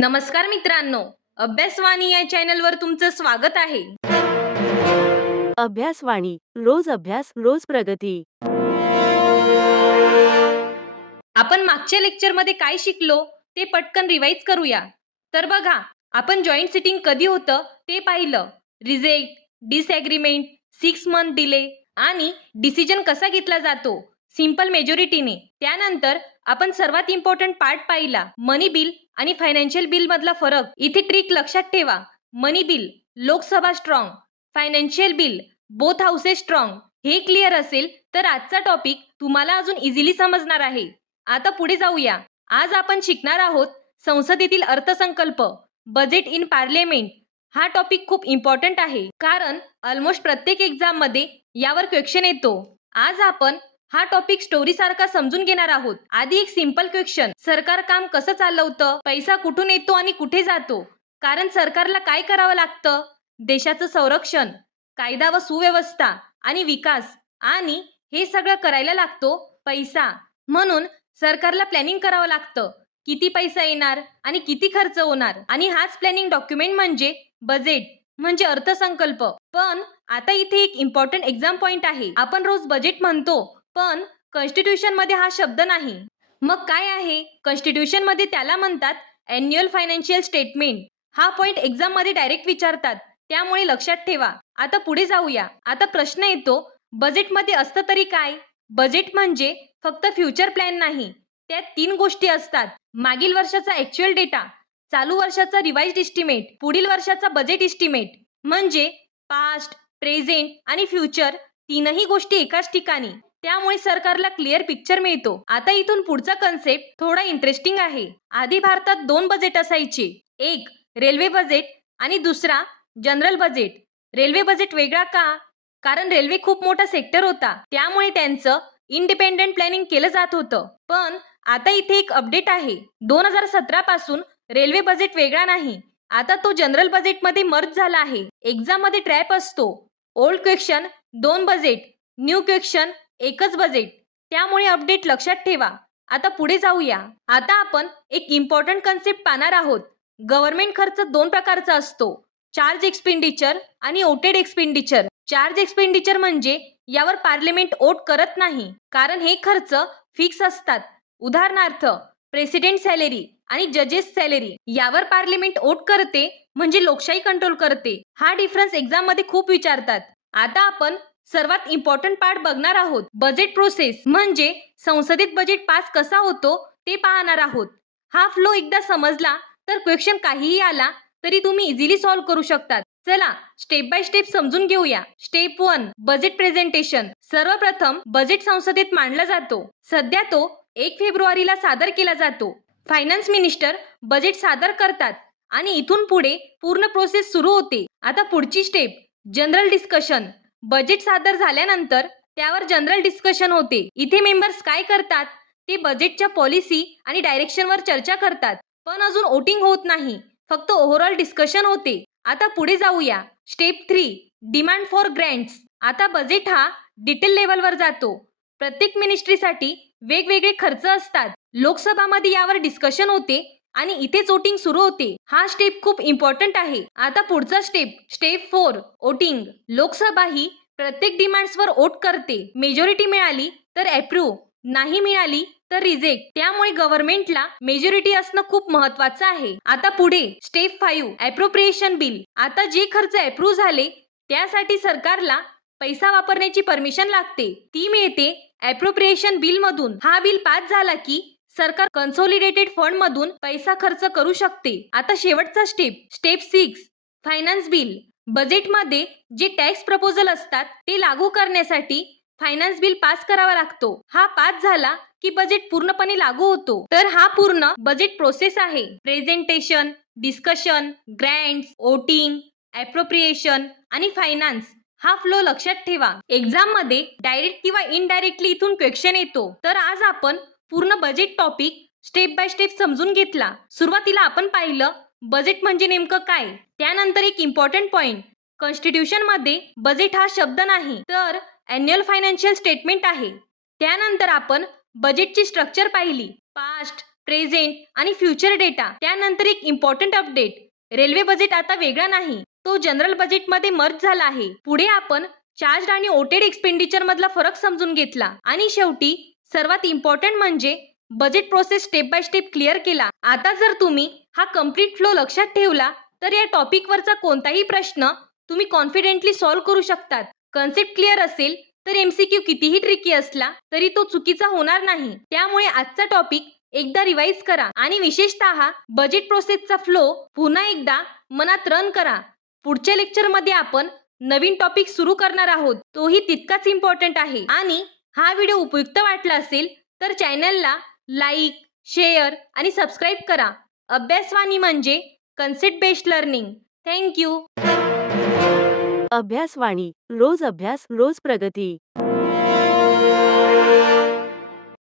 नमस्कार मित्रांनो, अभ्यासवाणी या चॅनलवर तुमचं स्वागत आहे. अभ्यासवाणी रोज अभ्यास रोज प्रगती. आपण मागच्या लेक्चरमध्ये काय शिकलो ते पटकन रिवाइज करूया. तर बघा, आपण जॉईंट सिटिंग कधी होतं ते पाहिलं. रिजेक्ट, डिसएग्रीमेंट, 6 मंथ डिले आणि डिसिजन कसा घेतला जातो सिंपल मेजॉरिटीने. त्यानंतर आपण सर्वात इम्पॉर्टंट पार्ट पाहिला, मनी बिल आणि फायनान्शियल बिल मधला फरक. इथे ट्रिक लक्षात ठेवा, money bill Lok Sabha strong, financial bill both houses strong. हे क्लिअर असेल तर आजचा टॉपिक तुम्हाला अजून इझिली समजणार आहे. आता पुढे जाऊया. आज आपण शिकणार आहोत संसदेतील अर्थसंकल्प, बजेट इन पार्लिमेंट. हा टॉपिक खूप इम्पॉर्टंट आहे कारण ऑलमोस्ट प्रत्येक एक्झाम मध्ये यावर क्वेश्चन येतो. आज आपण हा टॉपिक स्टोरी सारखा समजून घेणार आहोत. आधी एक सिंपल क्वेश्चन, सरकार काम कसं चालवतं, पैसा कुठून येतो आणि कुठे जातो. कारण सरकारला काय करावं लागतं, देशाचं संरक्षण, कायदा व सुव्यवस्था आणि विकास, आणि हे सगळं करायला लागतो पैसा. म्हणून सरकारला प्लॅनिंग करावं लागतं, किती पैसा येणार आणि किती खर्च होणार. आणि हाच प्लॅनिंग डॉक्युमेंट म्हणजे बजेट, म्हणजे अर्थसंकल्प. पण आता इथे एक इम्पॉर्टंट एक्झाम पॉइंट आहे. आपण रोज बजेट म्हणतो पण कॉन्स्टिट्यूशन मध्ये हा शब्द नाही. मग काय आहे? कॉन्स्टिट्यूशन मध्ये त्याला म्हणतात अॅन्युअल फायनान्शियल स्टेटमेंट. हा पॉइंट एक्झाम मध्ये डायरेक्ट विचारतात, त्यामुळे लक्षात ठेवा. आता पुढे जाऊया. आता प्रश्न येतो, बजेटमध्ये असतं तरी काय? बजेट म्हणजे फक्त फ्युचर प्लॅन नाही, त्यात 3 गोष्टी असतात. मागील वर्षाचा ॲक्च्युअल डेटा, चालू वर्षाचा रिवाइज्ड एस्टिमेट, पुढील वर्षाचा बजेट एस्टिमेट. म्हणजे पास्ट, प्रेझेंट आणि फ्युचर तीनही गोष्टी एकाच ठिकाणी. त्यामुळे सरकारला क्लिअर पिक्चर मिळतो. आता इथून पुढचा कन्सेप्ट थोडा इंटरेस्टिंग आहे. आधी भारतात 2 बजेट असायचे, एक रेल्वे बजेट आणि दुसरा जनरल बजेट. रेल्वे बजेट वेगळा का? कारण रेल्वे खूप मोठा सेक्टर होता, त्यामुळे त्यांचं इंडिपेंडेंट प्लॅनिंग केलं जात होतं. पण आता इथे एक अपडेट आहे, 2017 पासून रेल्वे बजेट वेगळा नाही, आता तो जनरल बजेटमध्ये मर्ज झाला आहे. एक्झाम मध्ये ट्रॅप असतो, old question 2 budget, new question एकच बजेट. त्यामुळे अपडेट लक्षात ठेवा. आता पुढे जाऊया. आता आपण एक इम्पॉर्टंट कन्सेप्ट पाहणार आहोत. गव्हर्नमेंट खर्च 2 प्रकारचा असतो, चार्ज एक्सपेंडिचर आणि ओटेड एक्सपेंडिचर. चार्ज एक्सपेंडिचर म्हणजे यावर पार्लिमेंट ओट करत नाही, कारण हे खर्च फिक्स असतात. उदाहरणार्थ प्रेसिडेंट सॅलरी आणि जजेस सॅलरी. यावर पार्लिमेंट ओट करते म्हणजे लोकशाही कंट्रोल करते. हा डिफरन्स एक्झाम मध्ये खूप विचारतात. आता आपण सर्वात इम्पॉर्टंट पार्ट बघणार आहोत, बजेट प्रोसेस. म्हणजे संसदेत बजेट पास कसा होतो ते पाहणार आहोत. हा फ्लो एकदा समजला तर क्वेश्चन काहीही आला तरी तुम्ही इझिली सॉल्व्ह करू शकतात. चला स्टेप बाय स्टेप समजून घेऊया. Step 1, budget presentation. सर्वप्रथम बजेट संसदेत मांडला जातो. सध्या तो 1 फेब्रुवारीला सादर केला जातो. फायनान्स मिनिस्टर बजेट सादर करतात आणि इथून पुढे पूर्ण प्रोसेस सुरू होते. आता पुढची स्टेप, जनरल डिस्कशन. बजेट सादर झाल्यानंतर त्यावर जनरल डिस्कशन होते. इथे मेंबर्स काय करतात, ते बजेटच्या पॉलिसी आणि डायरेक्शनवर चर्चा करतात. पण अजून वोटिंग होत नाही, फक्त ओव्हरऑल डिस्कशन होते. आता पुढे जाऊया. Step 3, demand for grants. आता बजेट हा डिटेल लेवलवर जातो. प्रत्येक मिनिस्ट्रीसाठी वेगवेगळे खर्च असतात. लोकसभामध्ये यावर डिस्कशन होते आणि इथेच वोटिंग सुरू होते. हा स्टेप खूप इम्पॉर्टंट आहे. आता पुढचा स्टेप, स्टेप 4, वोटिंग. लोकसभा ही प्रत्येक डिमांड्सवर वोट करते. मेजॉरिटी मिळाली तर अप्रूव्ह, नाही मिळाली तर रिजेक्ट. त्यामुळे गव्हर्नमेंटला मेजॉरिटी असणं खूप महत्वाचं आहे. आता पुढे स्टेप 5, अप्रोप्रिएशन बिल. आता जे खर्च अप्रूव्ह झाले त्यासाठी सरकारला पैसा वापरण्याची परमिशन लागते, ती मिळते अप्रोप्रिएशन बिल मधून. हा बिल पास झाला की सरकार कन्सोलिडेटेड फंड मधून पैसा खर्च करू शकते. आता शेवटचा स्टेप, स्टेप 6, फायनान्स बिल. बजेटमध्ये जे टॅक्स प्रपोजल असतात ते लागू करण्यासाठी फायनान्स बिल पास करावा लागतो. हा पास झाला की बजेट पूर्णपणे लागू होतो. तर हा पूर्ण बजेट प्रोसेस आहे. Presentation, discussion, grants, voting, appropriation आणि फायनान्स. हा फ्लो लक्षात ठेवा. एक्झाम मध्ये डायरेक्ट किंवा इनडायरेक्टली इथून क्वेश्चन येतो. तर आज आपण पूर्ण budget topic step by step समजून घेतला. सुरुवातीला आपण पाहिलं बजेट म्हणजे नेमकं काय. त्यानंतर एक इम्पॉर्टंट पॉइंट, कॉन्स्टिट्यूशन मध्ये बजेट हा शब्द नाही तर अॅन्युअल फायनान्शियल स्टेटमेंट आहे. त्यानंतर आपण बजेटची स्ट्रक्चर पाहिली, पास्ट, प्रेझेंट आणि फ्युचर डेटा. त्यानंतर एक इम्पॉर्टंट अपडेट, रेल्वे बजेट आता वेगळा नाही, तो जनरल बजेटमध्ये मर्ज झाला आहे. पुढे आपण चार्ज आणि ओटेड एक्सपेंडिचर मधला फरक समजून घेतला आणि शेवटी सर्वात इम्पॉर्टंट म्हणजे budget process step by step clear केला. आता जर तुम्ही हा कम्प्लीट फ्लो लक्षात ठेवला तर या टॉपिकवरचा कोणताही प्रश्न तुम्ही कॉन्फिडेंटली सॉल्व्ह करू शकतात. कन्सेप्ट क्लिअर असेल तर एमसीक्यू कितीही ट्रिकी असला तरी तो चुकीचा होणार नाही. त्यामुळे आजचा टॉपिक एकदा रिवाइज करा आणि विशेषतः बजेट प्रोसेसचा फ्लो पुन्हा एकदा मनात रन करा. पुढच्या लेक्चरमध्ये आपण नवीन टॉपिक सुरू करणार आहोत, तोही तितकाच इम्पॉर्टंट आहे. आणि हा व्हिडिओ उपयुक्त वाटला असेल तर चॅनलला लाईक, शेअर आणि सबस्क्राईब करा. अभ्यासवाणी म्हणजे कन्सेप्ट बेस्ड लर्निंग. थँक्यू. अभ्यासवाणी रोज अभ्यास रोज प्रगती.